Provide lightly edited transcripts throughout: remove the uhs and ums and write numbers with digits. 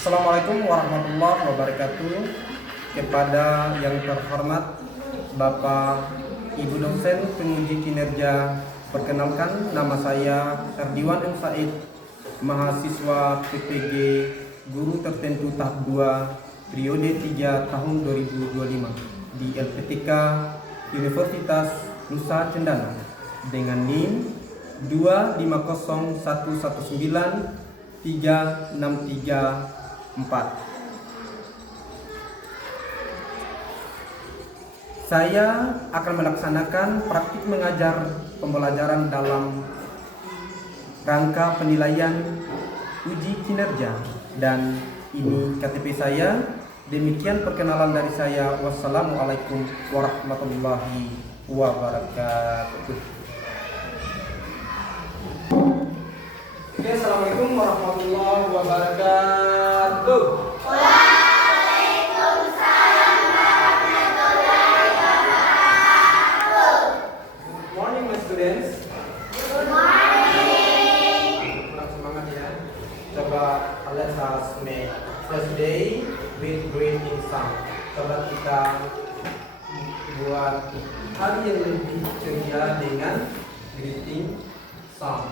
Assalamualaikum warahmatullahi wabarakatuh. Kepada yang terhormat Bapak Ibu dosen penguji kinerja, perkenalkan nama saya Erdiwan M. Said, mahasiswa PPG Guru Tertentu tahap 2 periode 3 tahun 2025 di LPTK Universitas Nusa Cendana dengan NIM 251936334. Saya akan melaksanakan praktik mengajar pembelajaran dalam rangka penilaian uji kinerja, dan ini KTP saya. Demikian perkenalan dari saya. Wassalamualaikum warahmatullahi wabarakatuh. Oke, assalamualaikum warahmatullahi wabarakatuh. Waalaikumsalam warahmatullahi wabarakatuh. Good morning, my students. Good morning. Kurang semangat ya. Coba let us make first day with greeting song. Coba kita buat hari yang lebih ceria dengan greeting song.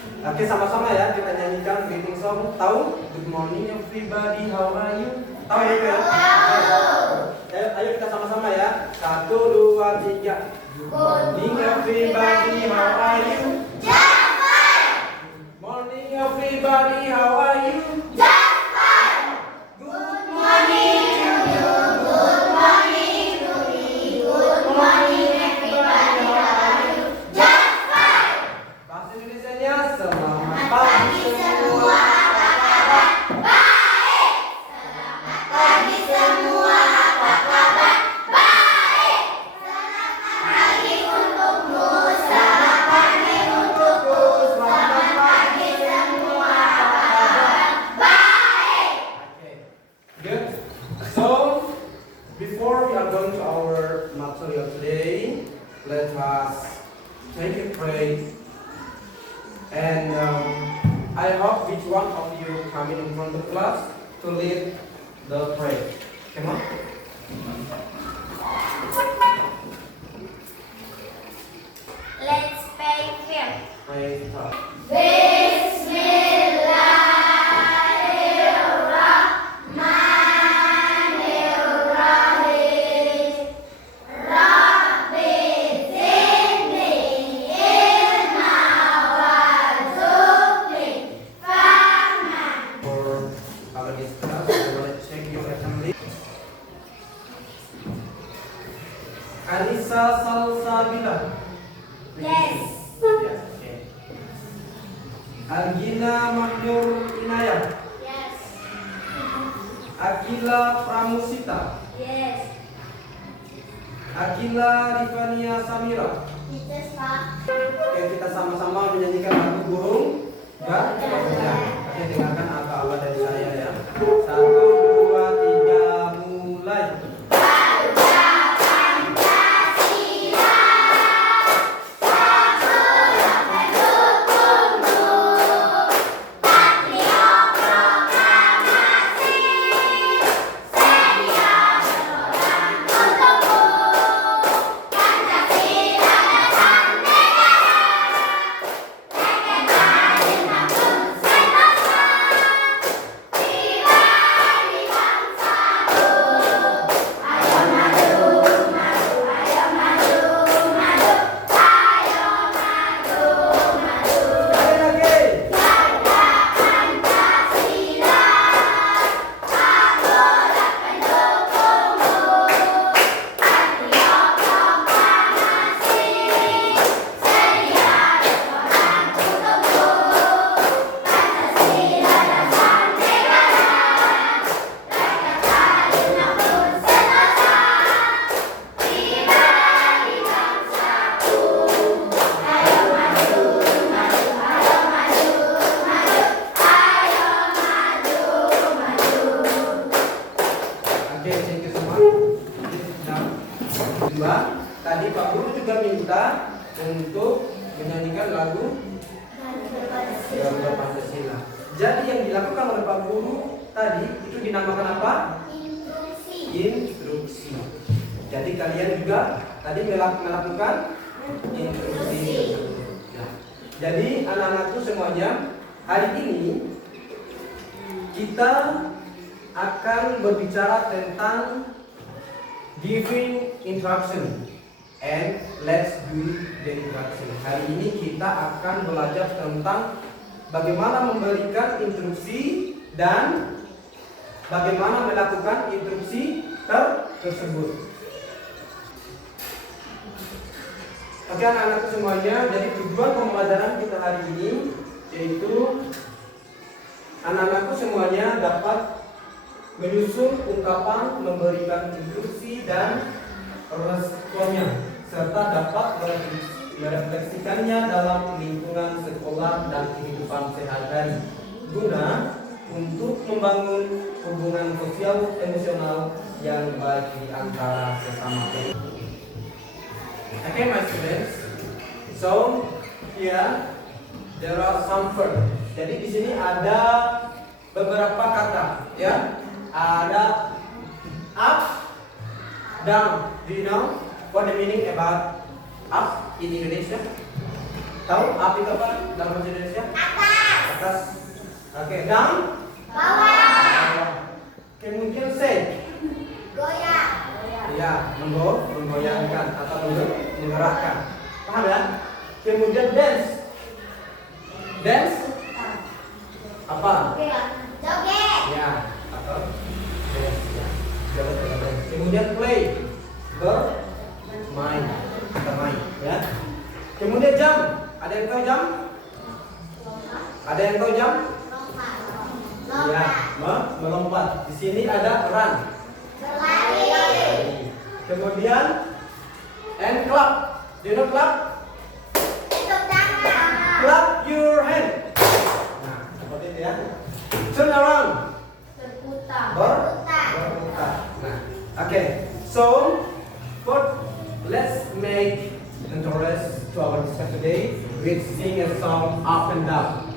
Oke, sama-sama ya kita nyanyikan greeting song. Tahu? Good morning everybody, how are you? Tahu ya? Ayo kita sama-sama ya. 1, 2, 3. Good morning everybody, how are you? Just fine. Morning everybody, how are you? Just fine. Good morning to you. Good morning to me. Good morning everybody. How are you? Just fine. Bahasa Indonesianya selamat Pagi semua, apa kabar? Baik. Selamat pagi semua, apa kabar? Baik. Selamat pagi untukmu, selamat pagi untukku, selamat pagi semua, apa kabar? Baik. Okay, good. So, before we are going to our material today, let us take a break. And I hope each one of you coming in front of class to lead the prayer. Come on. Let's pray first. Praise God. Bismillahirrahmanirrahim. Rabbi zidni ilma warzuqni fahman. For our discuss, I want to check your assembly. Anissa Salsabila. Yes. Yes, okay. Algina Mahnur Inayah. Yes. Akila Pramusita. Yes. Akila Rifania Samira. Yes, Pak. Oke, kita sama-sama menyanyikan lagu burung gajah. Oke, dengarkan apa awal dari saya ya. 1, 2, 3, mulai. Tadi Pak Guru juga minta untuk menyanyikan lagu Garuda Pancasila. Jadi yang dilakukan oleh Pak Guru tadi itu dinamakan apa? Instruksi. Instruksi. Jadi kalian juga tadi melakukan instruksi. Ya. Jadi anak-anakku semuanya, hari ini kita akan berbicara tentang giving instruction and let's do the instruction. Hari ini kita akan belajar tentang bagaimana memberikan instruksi dan bagaimana melakukan instruksi tersebut. Oke anak-anakku semuanya, jadi tujuan pembelajaran kita hari ini yaitu anak-anakku semuanya dapat menyusun ungkapan, memberikan instruksi dan responnya, serta dapat merefleksikannya dalam lingkungan sekolah dan kehidupan sehari-hari, guna untuk membangun hubungan sosial emosional yang baik di antara sesama. Okay, my students. So here there are some verbs. Jadi di sini ada beberapa kata, ya. Ada up, down. Do you know what the meaning about up in Indonesia? Tahu up itu apa dalam bahasa Indonesia? Atas. Atas. Okay, down. Bawah. Kemudian say. Goyang. Ya, menggoyangkan atau menggerakkan. Paham ya? Kemudian dance. Dance apa? Joget. Ya, atau dance ya. Joget. Kemudian play. Bermain. Ya. Kemudian jump. Ada yang tahu jump? Ada yang tahu jump? Ya, melompat. Di sini ada run. Berlari. Kemudian and clap. Do you know clap? Tepuk tangan. Clap your hand. Nah, seperti itu ya. Turn around. Berputar. Berputar. Nah, okay. So, let's make interest to our discussion today with sing a song up and down.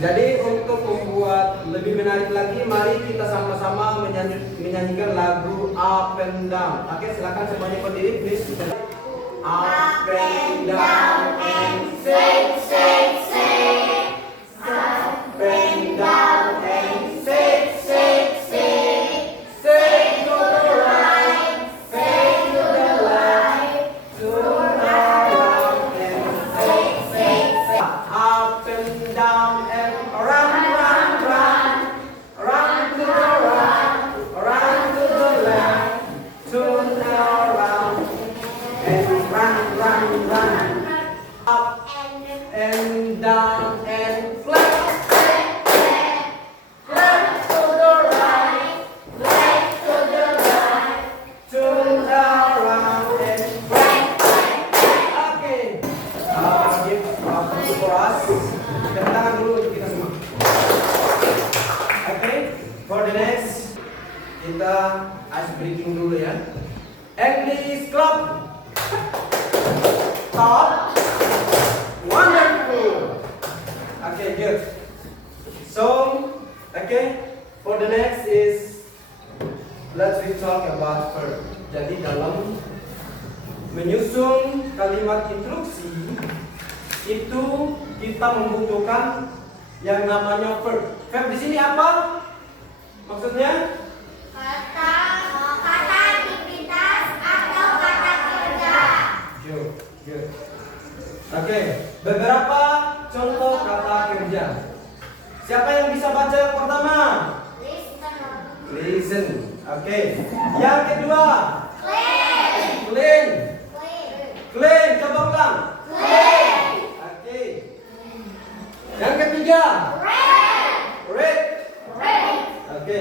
Jadi untuk membuat lebih menarik lagi, mari kita sama-sama menyanyikan lagu Up and Down. Oke, silakan semuanya berdiri, please. Up and down and shake, shake, shake. Up and down and shake, shake, shake. Shake to the right, shake to the left, turn around and shake, shake, shake. Up and down. And down and flat, flat to the right, flat to the left, turn around and flat. Okay, give for us. Tepuk tangan dulu untuk kita semua. Okay, for the next kita ice breaking dulu ya. English club. Top. Wonderful. Okay, good. So, okay, for the next is let's talk about verb. Jadi dalam menyusun kalimat instruksi itu kita membutuhkan yang namanya verb. Verb di sini apa? Maksudnya? Kata aktivitas atau kata kerja. Good. Oke, beberapa contoh kata kerja. Siapa yang bisa baca yang pertama? Listen. Oke. Yang kedua? Clean. Coba ulang. Oke. Yang ketiga? Read. Oke.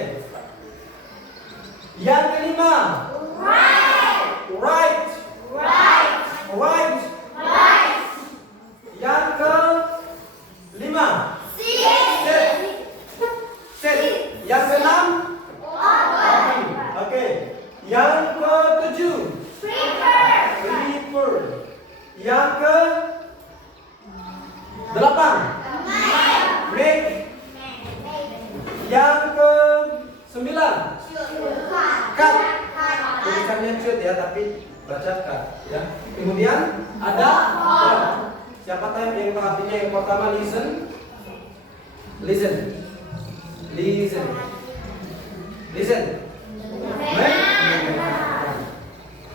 Yang kelima? Right. Yang kelima? Sit. Yang keenam? Oke. Yang ketujuh? Prepare. Yang ke delapan? Make. Yang Cut. Tulisannya cut ya, tapi baca cut ya. Kemudian ada on. Siapa tahu yang perhatinya yang pertama listen.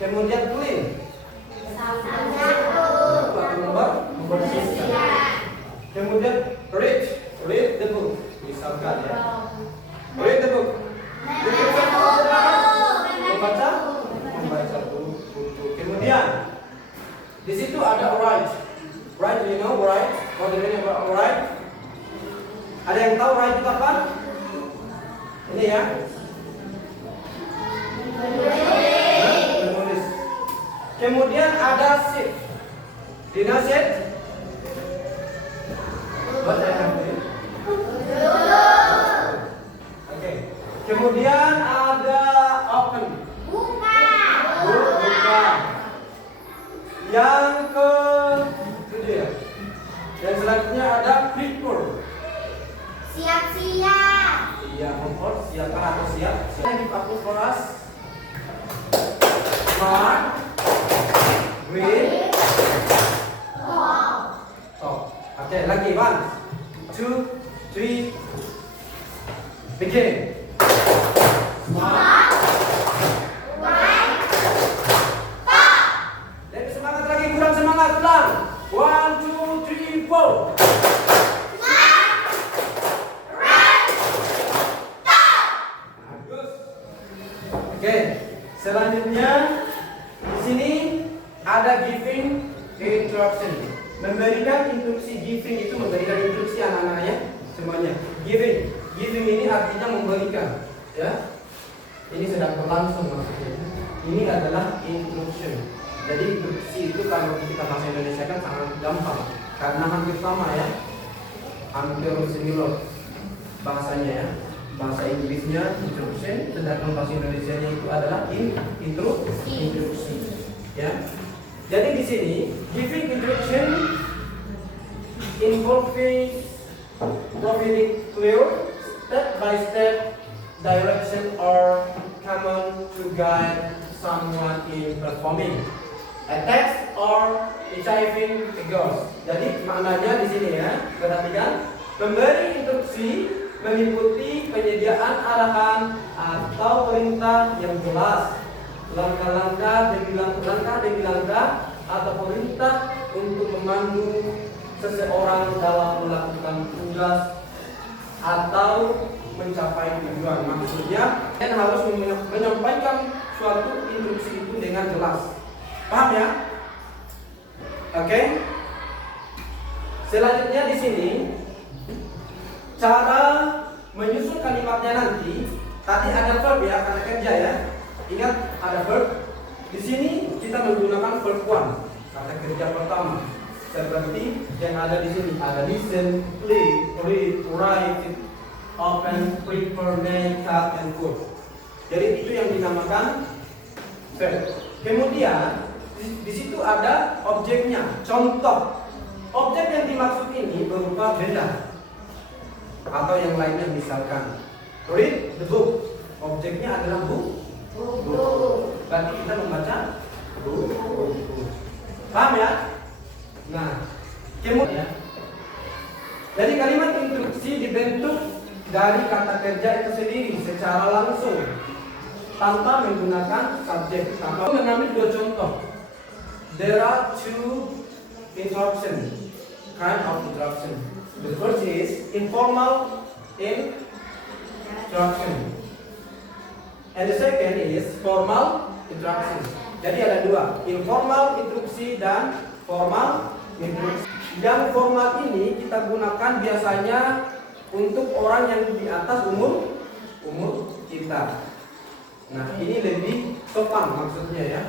Kemudian clean. Membersihkan. Kemudian read the book. Misalkan ya. Read the book. Membaca buku. Kemudian di situ ada write. Write, you know write? What do you mean about write? Ada yang tahu write itu apa? Ini ya. Menulis. Kemudian ada sit. Dina sit. Baca yang ini. Oke. Kemudian ada open. Buka. Yang ke-7 ya. Yang selanjutnya ada prepare. Siap-siap. Iya, comfort, siapkah atau siap? Give up for us. Smart. Green. Top. Oke, lagi 1, 2, 3. Begin. Smart. Lebih semangat lagi, kurang semangat, pelan. 1, 2, 3, 4. Oke, selanjutnya di sini ada giving instruction. Memberikan instruksi. Giving itu memberikan instruksi anak-anaknya semuanya. Giving ini artinya memberikan, ya. Ini sedang berlangsung maksudnya. Ini adalah instruction. Jadi instruksi itu kalau kita bahasa Indonesia kan sangat gampang karena hampir sama ya, hampir similar bahasanya ya. Bahasa Inggrisnya instruction, sedangkan bahasa Indonesianya itu adalah instruksi. Ya. Jadi di sini giving instruction involving providing clear step by step direction or command to guide someone in performing a task or achieving a goal. Jadi maknanya di sini ya, perhatikan, memberi instruksi mengikuti penyediaan arahan atau perintah yang jelas, langkah-langkah demi langkah atau perintah untuk memandu seseorang dalam melakukan tugas atau mencapai tujuan. Maksudnya kalian harus menyampaikan suatu instruksi itu dengan jelas. Paham ya? Oke. Selanjutnya di sini cara menyusun kalimatnya nanti. Tadi ada verb ya, kata kerja ya. Ingat ada verb. Di sini kita menggunakan verb 1, kata kerja pertama. Seperti yang ada di sini, ada listen, play, read, write, open, prepare, make, cut, and put. Jadi itu yang dinamakan verb. Kemudian di situ ada objeknya. Contoh, objek yang dimaksud ini berupa benda atau yang lainnya, misalkan read the book. Objeknya adalah buku. Berarti kita membaca buku. Paham ya? Nah, kemudian jadi kalimat instruksi dibentuk dari kata kerja itu sendiri secara langsung tanpa menggunakan subjek. Tanpa mengambil 2 contoh. There are 2 instruction, kind of instruction. The first is informal instruction, and the second is formal instruction. Jadi ada 2, informal instruksi dan formal instruksi. Yang formal ini kita gunakan biasanya untuk orang yang di atas umur kita. Nah, ini lebih sopan maksudnya ya.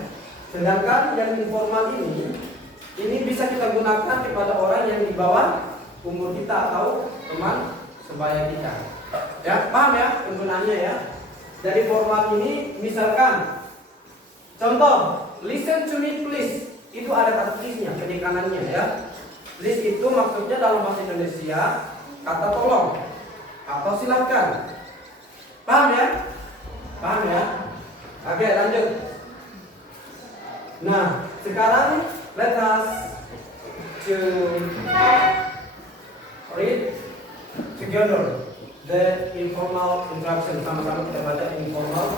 Sedangkan yang informal ini bisa kita gunakan kepada orang yang di bawah umur kita atau teman sebaya kita. Ya, paham ya penggunaannya ya. Dari formal ini misalkan contoh, listen to me please. Itu ada kata please-nya, penekanannya ya. Please itu maksudnya dalam bahasa Indonesia kata tolong atau silakan. Paham ya? Paham ya? Oke, lanjut. Nah, sekarang let us to read together the informal instruction. Sama-sama kita baca informal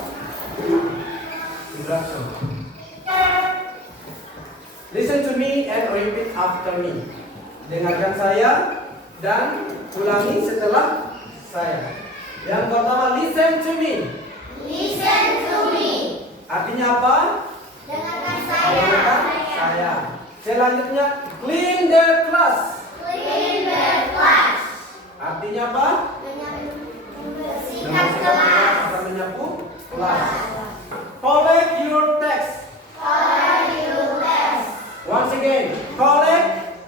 instruction. Listen to me and repeat after me. Dengarkan saya dan ulangi setelah saya. Yang pertama, listen to me. Listen to me. Artinya apa? Dengarkan saya. Dengarkan saya. Selanjutnya, clean the class. Clean the class. Artinya apa? Membersihkan kelas. Atau menyapu kelas. Collect your text. Collect your text. Once again, collect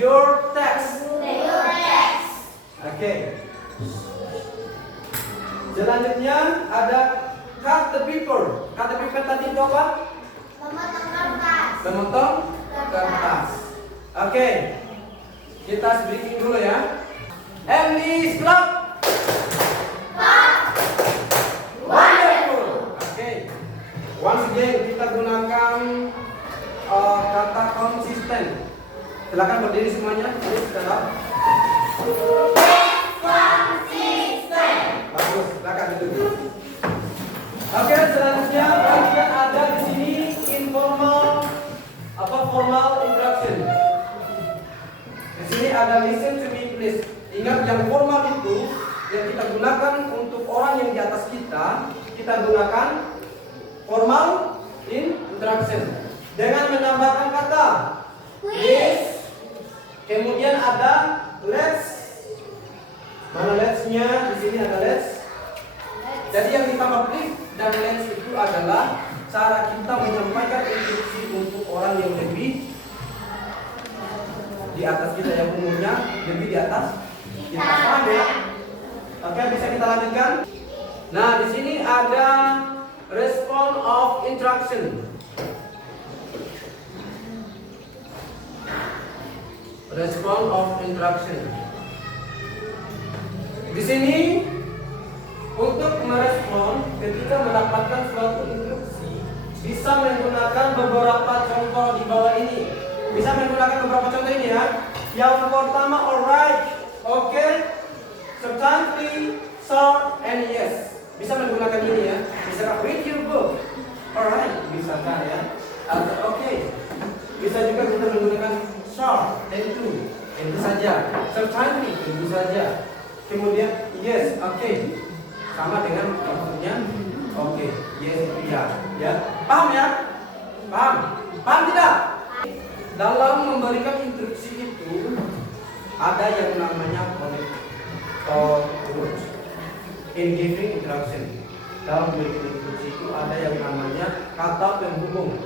your text. Your text. Oke. Selanjutnya ada cut the paper. Cut the paper tadi itu apa? Memotong kertas. Memotong kertas. Oke. Kita speaking dulu ya. English club. Wonderful. Oke. Once again kita gunakan kata konsisten. Silakan berdiri semuanya. Please stand up. Konsisten. Bagus, silakan duduk. Oke, selanjutnya bagian ada di sini formal instruction. Di sini ada listen to me please. Ingat yang formal itu yang kita gunakan untuk orang yang di atas kita gunakan formal instruction dengan menambahkan kata please. Kemudian ada let's. Mana let's-nya? Di sini ada let's. Jadi yang ditambah please dan let's itu adalah cara kita menyampaikan instruksi untuk orang yang lebih di atas kita, yang umumnya lebih di atas kita. Paham ya? Oke, bisa kita lanjutkan. Nah, di sini ada response of instruction. Response of instruction. Di sini untuk merespon ketika mendapatkan suatu instruksi bisa menggunakan beberapa contoh di bawah ini. Bisa menggunakan beberapa contoh ini ya. Yang pertama alright, oke, certainly, sure, and yes. Bisa menggunakan ini ya. Bisa read your book, alright, bisa kan ya. Atau oke. Bisa juga kita menggunakan sure, tentu saja. Certainly, tentu saja. Kemudian yes, oke. Sama dengan maksudnya oke, yes, iya, ya. Paham ya? Paham? Paham tidak? Dalam memberikan instruksi itu ada yang namanya connector word. In giving instruction, dalam memberikan instruksi itu ada yang namanya kata penghubung.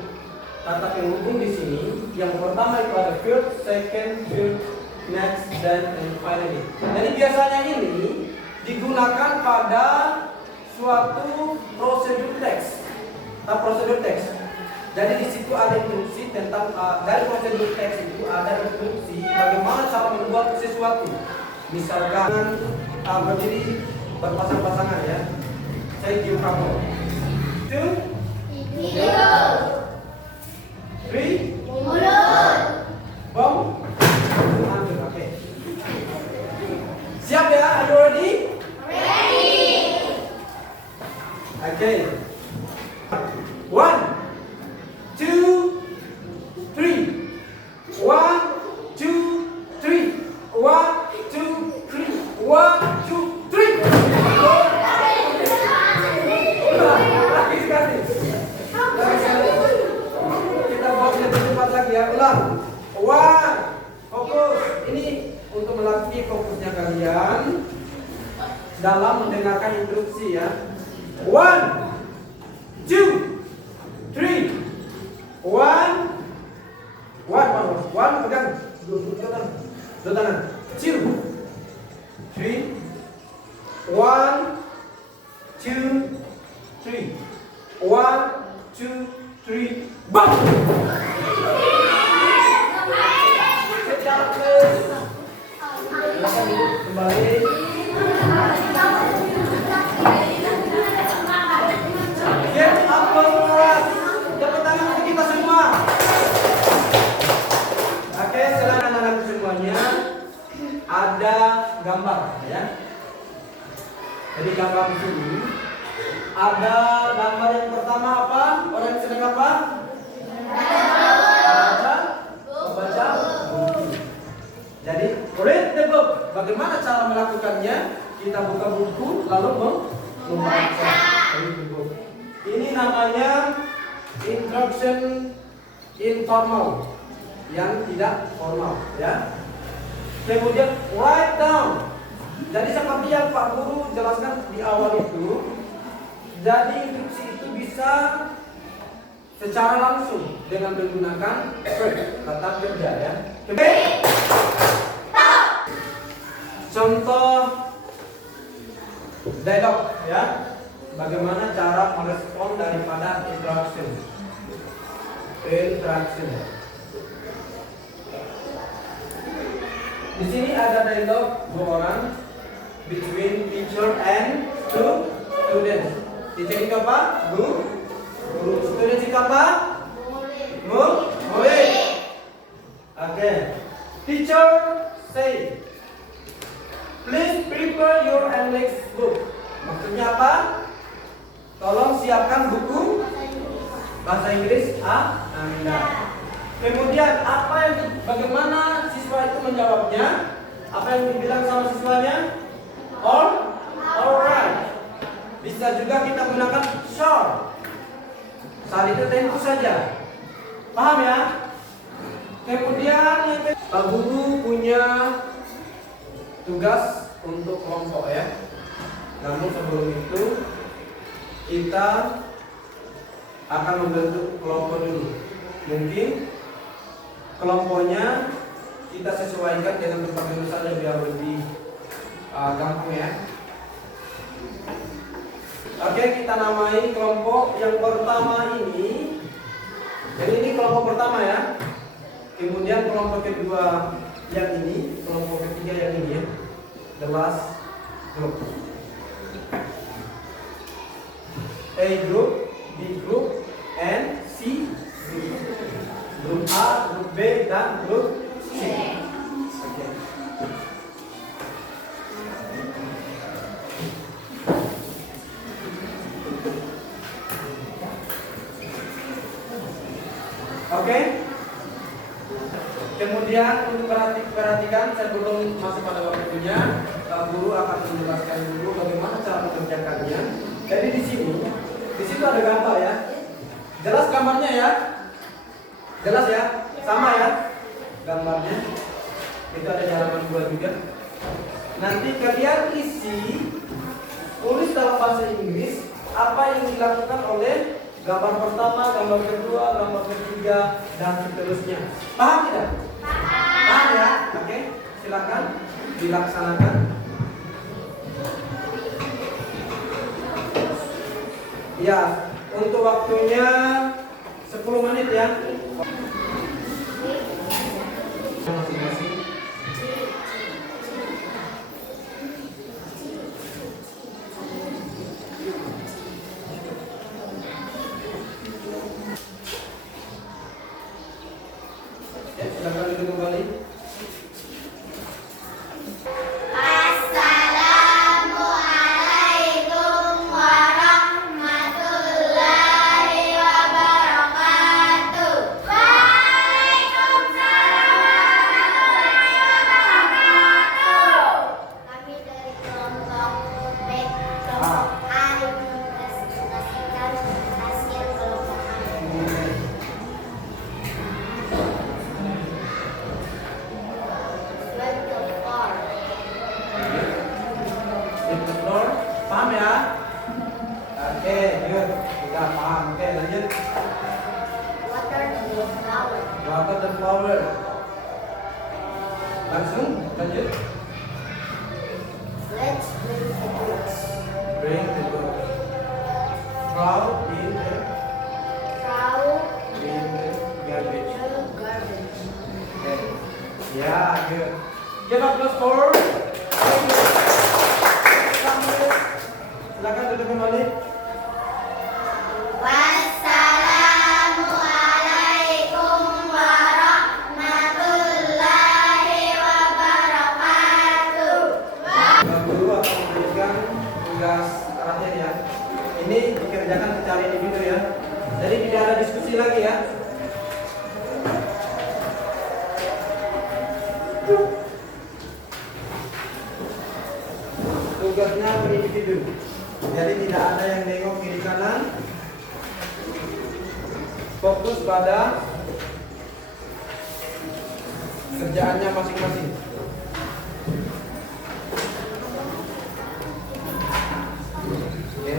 Kata penghubung di sini yang pertama itu ada first, second, third, next, then, and finally. Jadi biasanya ini digunakan pada suatu prosedur teks. Prosedur teks. Jadi di situ ada instruksi tentang dari prosedur teks itu ada instruksi bagaimana cara membuat sesuatu. Misalkan berdiri berpasang-pasangan ya. Saya give kamu. 2, 3, Mulut. bom. Oke. Siap ya? Are you ready? Ready. Okay. 1, 2, 3. 1, 2, 3. 1, 2, 3. 1, 2, 3. Lagi sekali. Kita buat lebih cepat lagi ya. Ulang. 1. Fokus. Ini untuk melatih fokusnya kalian dalam mendengarkan instruksi ya. 1, 2, 3. 1, pegang. Dua tangan. 2, 3. 1, 2, 3. 1, 2, 3. Bang. Secara please. Silakan duduk kembali. Jadi gambar di sini ada gambar yang pertama apa? Orang yang sedang apa? Membaca buku. Jadi read the book. Bagaimana cara melakukannya? Kita buka buku lalu membaca. Read the book. Ini namanya instruction informal, yang tidak formal, ya. Kemudian write down. Jadi seperti yang Pak Guru jelaskan di awal itu, jadi instruksi itu bisa secara langsung dengan menggunakan verb, kata kerja, ya. Contoh dialog, ya. Bagaimana cara merespon daripada instruction. Di sini ada dialog dua orang between teacher and student. Teacher itu apa? Guru. Student itu apa? Murid. Oke. Teacher say, please prepare your English book. Maksudnya apa? Tolong siapkan buku bahasa Inggris Anda. Kemudian bagaimana siswa itu menjawabnya? Apa yang dibilang sama siswanya? Alright. Bisa juga kita gunakan sure. Saat itu tentu saja. Paham ya? Kemudian Pak Guru punya tugas untuk kelompok, ya. Namun sebelum itu kita akan membentuk kelompok dulu. Mungkin kelompoknya kita sesuaikan dengan tempat dulu saja biar lebih gampang, ya. Oke, kita namai kelompok yang pertama ini. Jadi ini kelompok pertama, ya. Kemudian kelompok kedua yang ini, kelompok ketiga yang ini, ya. The last group. A group, B group, and C group. Grup A, grup B, dan grup C. Oke. Oke. Kemudian untuk perhatikan, saya belum masuk pada waktunya. Guru akan menjelaskan dulu bagaimana cara mengerjakannya. Jadi di situ ada gambar, ya. Jelas gambarnya, ya. Jelas, ya. Sama, ya. Gambarnya. Itu ada halaman 2 juga. Nanti kalian tulis dalam bahasa Inggris apa yang dilakukan oleh gambar pertama, gambar kedua, gambar ketiga, dan seterusnya. Paham tidak? Paham, ya? Oke, silakan dilaksanakan. Ya, untuk waktunya 10 menit, ya. Masing-masing. Ya, silakan duduk kembali. Paham, ya? Oke, good. Sudah paham. Oke, lanjut. Water the flower. Langsung lanjut. Let's bring the books. Bring the book. Throw in the garbage. Okay. Yeah, good. Give applause for. Silakan duduk kembali. Wassalamualaikum warahmatullahi wabarakatuh. Guru akan memberikan tugas secara individu ya. Jadi tidak ada diskusi lagi ya. Tugasnya per individu. Jadi tidak ada yang nengok kiri kanan. Fokus pada kerjaannya masing-masing. Oke.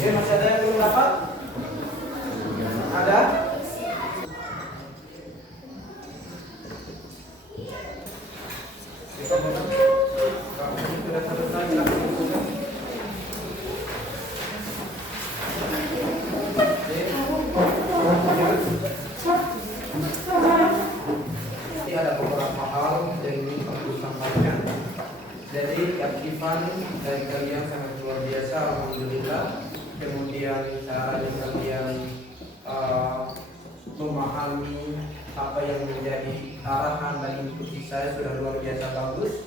Oke, masih ada yang belum dapat? Ada? Sudah selesai, langsung. Ini ada beberapa hal yang ingin aku sampaikan. Jadi keaktifan dari kalian sangat luar biasa, alhamdulillah. Kemudian cara kalian memahami apa yang menjadi arahan dan instruksi saya sudah luar biasa bagus.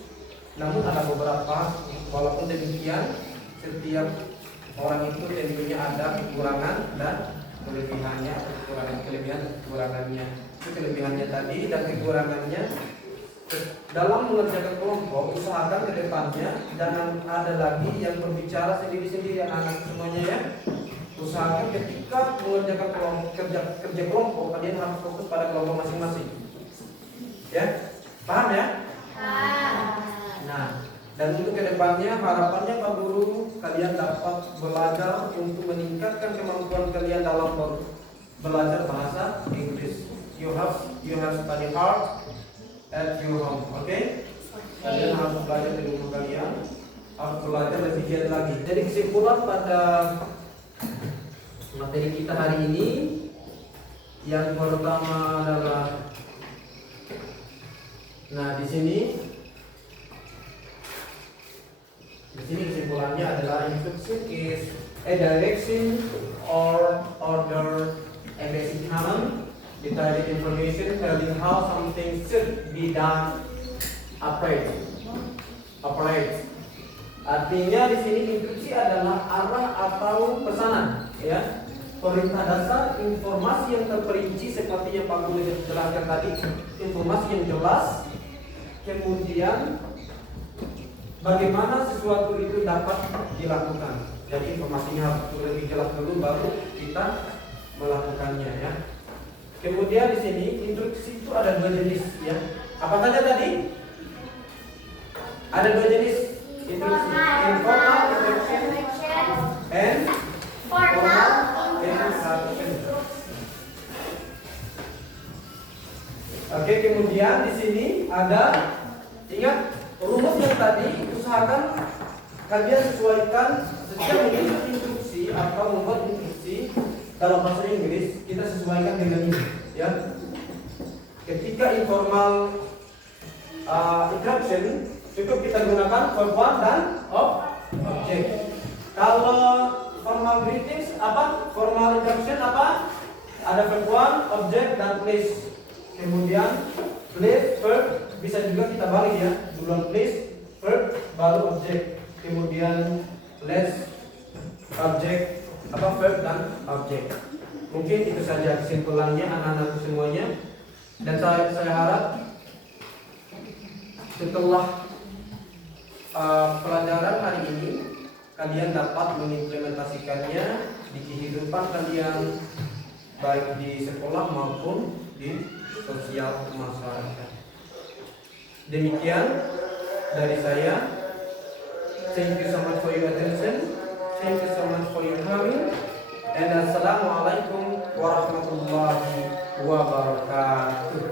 Namun ada beberapa, walaupun demikian, setiap orang itu tentunya ada kekurangan dan kelebihannya, kekurangannya. Itu kelebihannya tadi dan kekurangannya. Dalam mengerjakan kelompok, usahakan ke depannya jangan ada lagi yang berbicara sendiri-sendiri anak-anak semuanya ya. Usahakan ketika mengerjakan kerja kelompok, kalian harus fokus pada kelompok masing-masing. Ya, paham ya? Nah, dan untuk kedepannya harapannya Pak Guru kalian dapat belajar untuk meningkatkan kemampuan kalian dalam belajar bahasa Inggris. You have study hard at your home, oke? Kalian harus belajar di rumah kalian, harus belajar lebih giat lagi. Jadi kesimpulan pada materi kita hari ini yang pertama adalah, nah di sini kesimpulannya adalah instruction is a direction or order, a basic command, detailed information telling how something should be done, operate. Artinya di sini instruksi adalah arah atau pesanan, ya. Perintah dasar, informasi yang terperinci seperti yang Pak Guru jelaskan tadi, informasi yang jelas. Kemudian bagaimana sesuatu itu dapat dilakukan. Jadi informasinya harus lebih jelas dulu baru kita melakukannya ya. Kemudian di sini instruksi itu ada dua jenis ya. Apa saja tadi? Ada dua jenis instruksi. Informal instruction and formal instruction. Oke, kemudian di sini ada, ingat rumus yang tadi, usahakan kalian sesuaikan setiap mengirim instruksi atau membuat instruksi dalam bahasa Inggris, kita sesuaikan dengan ini ya. Ketika informal instruction cukup kita gunakan verb one dan object. Kalau formal greetings apa? Formal instruction apa? Ada verb one, object dan place. Kemudian place, verb, bisa juga kita balik ya, duluan place, verb, baru object. Kemudian let's, object, apa verb dan object. Mungkin itu saja kesimpulannya anak-anak semuanya. Dan saya harap setelah pelajaran hari ini kalian dapat mengimplementasikannya di kehidupan kalian, baik di sekolah maupun di sosial masyarakat. Demikian dari saya. Thank you so much for your attention. Thank you so much for your coming. And assalamualaikum warahmatullahi wabarakatuh.